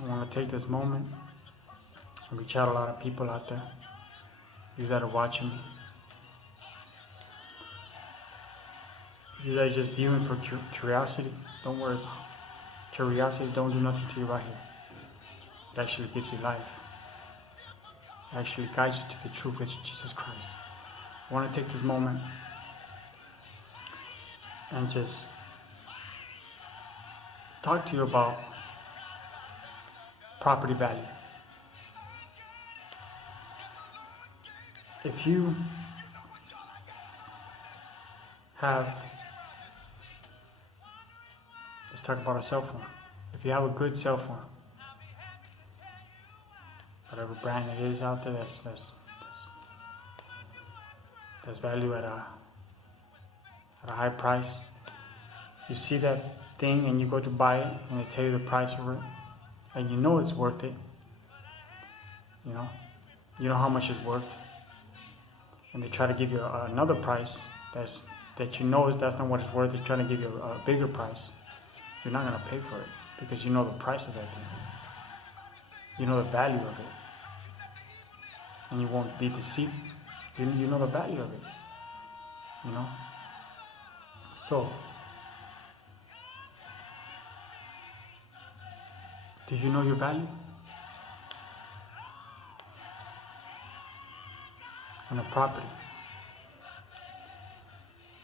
I want to take this moment and reach out a lot of people out there, you that are watching me. You that are just viewing for curiosity, don't worry about it. Curiosity don't do nothing to you right here. It actually gives you life. It actually guides you to the truth, which is Jesus Christ. I want to take this moment and just talk to you about property value. If you have, let's talk about a cell phone. If you have a good cell phone, whatever brand it is out there that's valued at a high price, you see that thing and you go to buy it and they tell you the price of it, and you know it's worth it. You know how much it's worth, and they try to give you another price that you know that's not what it's worth. They're trying to give you a bigger price. You're not gonna pay for it because you know the price of that thing. You know the value of it, and you won't be deceived. You know the value of it. So, do you know your value? On a property.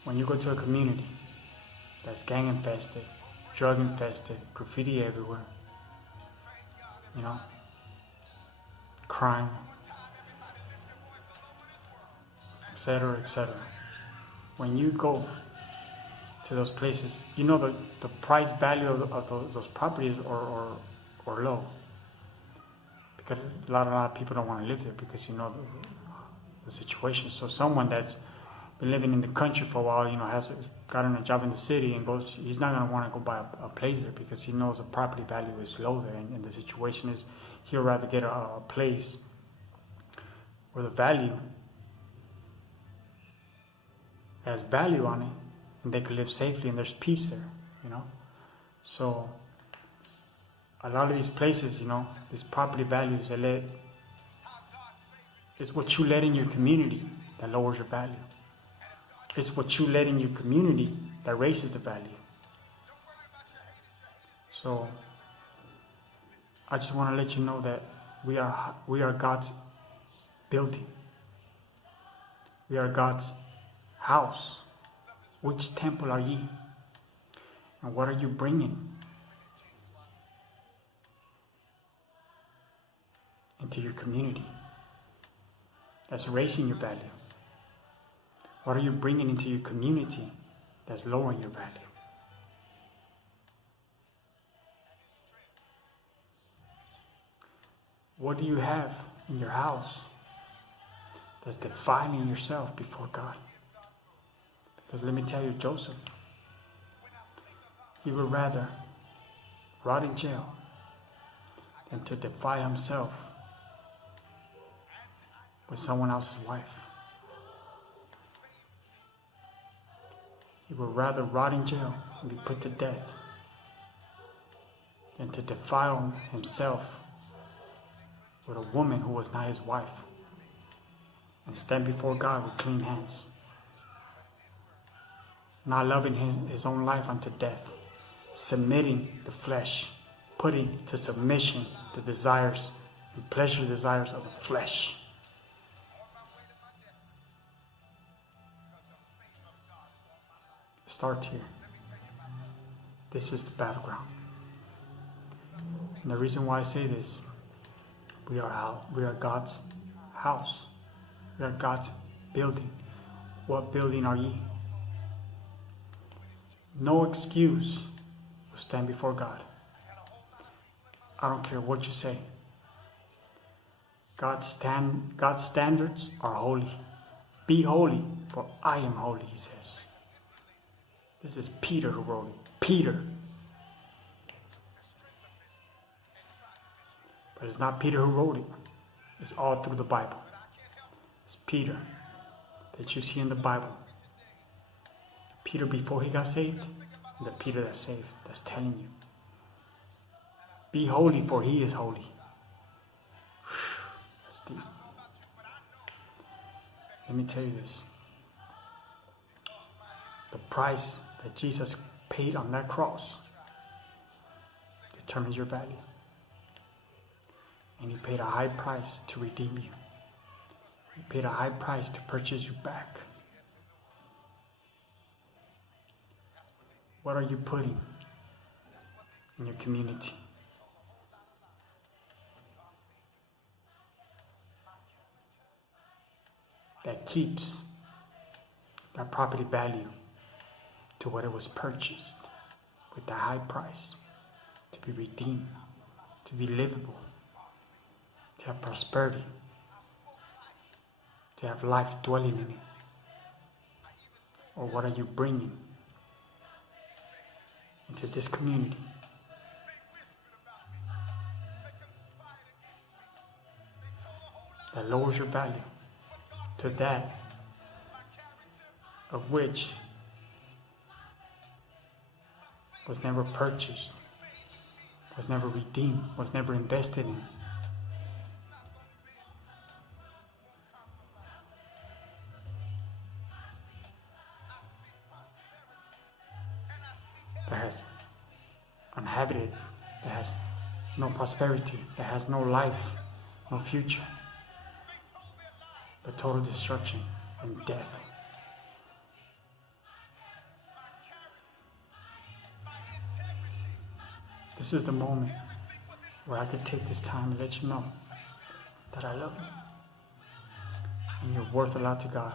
When you go to a community that's gang infested, drug infested, graffiti everywhere, crime, etc., etc. When you go to those places, you know the price value of those properties are low, because a lot of people don't want to live there because the situation. So someone that's been living in the country for a while, has gotten a job in the city and he's not going to want to go buy a place there because he knows the property value is low there, and the situation is he'll rather get a place where the value has value on it and they can live safely and there's peace there, So a lot of these places, these property values, it's what you let in your community that lowers your value. It's what you let in your community that raises the value. So I just want to let you know that we are God's building. We are God's house. Which temple are ye? And what are you bringing into your community that's raising your value? What are you bringing into your community that's lowering your value? What do you have in your house that's defiling yourself before God? Because let me tell you, Joseph, he would rather rot in jail than to defile himself with someone else's wife. He would rather rot in jail and be put to death than to defile himself with a woman who was not his wife and stand before God with clean hands, not loving his own life unto death, submitting the flesh, putting to submission the desires and pleasure desires of the flesh. Start here. This is the battleground. And the reason why I say this, we are God's house. We are God's building. What building are ye? No excuse will stand before God. I don't care what you say. God's standards are holy. Be holy, for I am holy, he says. This is Peter who wrote it. Peter. But it's not Peter who wrote it. It's all through the Bible. It's Peter that you see in the Bible. Peter before he got saved, and the Peter that's saved, that's telling you. Be holy, for he is holy. That's deep. Let me tell you this. The price that Jesus paid on that cross determines your value. And he paid a high price to redeem you. He paid a high price to purchase you back. What are you putting in your community? That keeps that property value to what it was purchased with the high price, to be redeemed, to be livable, to have prosperity, to have life dwelling in it? Or what are you bringing into this community that lowers your value to that of which was never purchased, was never redeemed, was never invested in? That has uninhabited, that has no prosperity, that has no life, no future, but total destruction and death. This is the moment where I could take this time and let you know that I love you. And you're worth a lot to God.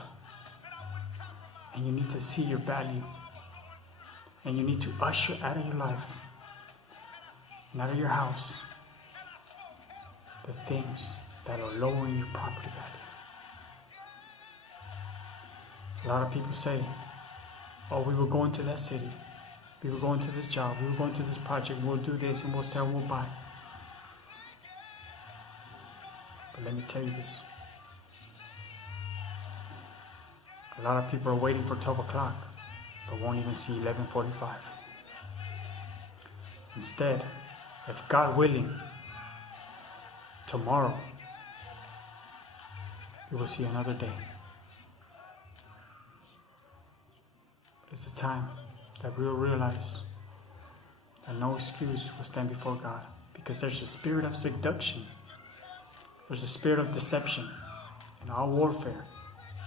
And you need to see your value. And you need to usher out of your life and out of your house the things that are lowering your property value. A lot of people say, oh, we were going to that city. We were going to this job. We were going to this project. We'll do this and we'll sell, we'll buy. But let me tell you this. A lot of people are waiting for 12 o'clock, but won't even see 11:45. Instead, if God willing, tomorrow, you will see another day. It's the time that we will realize that no excuse will stand before God, because there's a spirit of seduction. There's a spirit of deception, and all warfare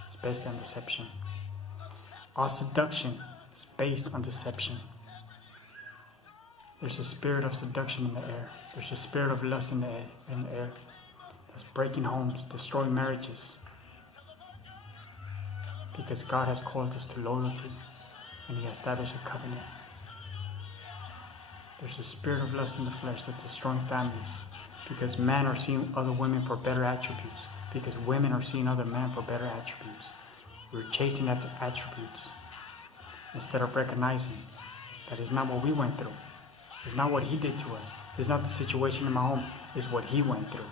is based on deception. All seduction is based on deception. There's a spirit of seduction in the air. There's a spirit of lust in the air that's breaking homes, destroying marriages, because God has called us to loyalty and he established a covenant. There's a spirit of lust in the flesh that's destroying families, because men are seeing other women for better attributes, because women are seeing other men for better attributes. We're chasing after attributes instead of recognizing that it's not what we went through. It's not what he did to us. It's not the situation in my home. It's what he went through.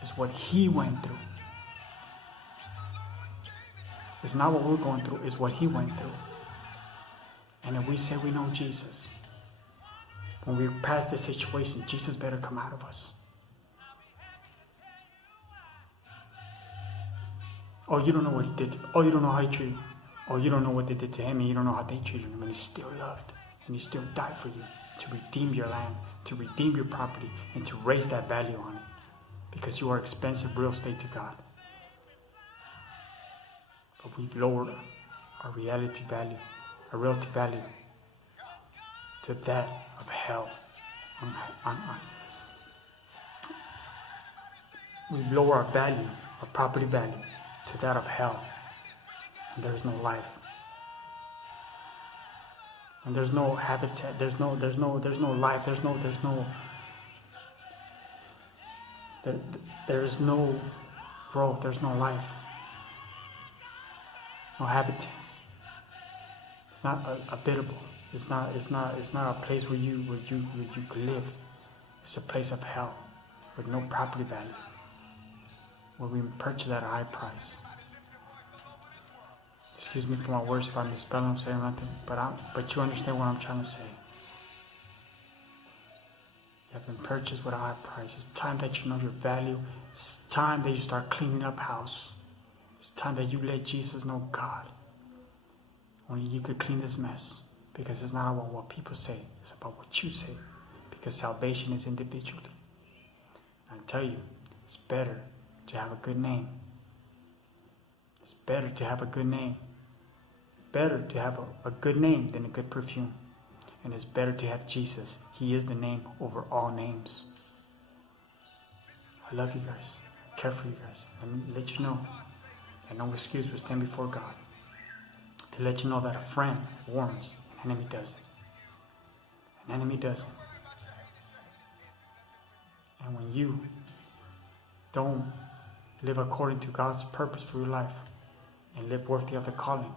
It's what he went through. It's not what we're going through. It's what he went through. And if we say we know Jesus, when we pass this situation, Jesus better come out of us. Oh, you don't know what he did. Oh, you don't know how he treated. Oh, you don't know what they did to him, and you don't know how they treated him, and he still loved, and he still died for you to redeem your land, to redeem your property, and to raise that value on it, because you are expensive real estate to God. But we've lowered our reality value, our realty value, to that of hell. We've lowered our value, our property value, to that of hell. And there is no life. And there's no habitat, there's no life, there's no growth, there's no life. No habitats. It's not habitable. It's not a place where you could live. It's a place of hell with no property value, where we purchase at a high price. Excuse me for my words if I misspell them, saying nothing, but you understand what I'm trying to say. have been purchased with a high price. It's time that you know your value. It's time that you start cleaning up house. It's time that you let Jesus know, God, only you could clean this mess. Because it's not about what people say. It's about what you say. Because salvation is individual. I tell you, it's better to have a good name. It's better to have a good name. Better to have a good name than a good perfume. And it's better to have Jesus. He is the name over all names. I love you guys. I care for you guys. Let me let you know that no excuse will stand before God. To let you know that a friend warns, an enemy doesn't. An enemy doesn't. And when you don't live according to God's purpose for your life and live worthy of the calling,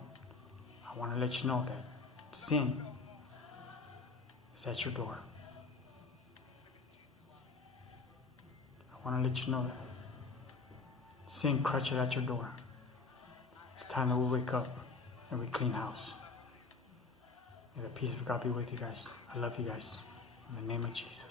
I want to let you know that sin is at your door. I want to let you know that sin crouches at your door. It's time that we wake up and we clean house. May the peace of God be with you guys. I love you guys. In the name of Jesus.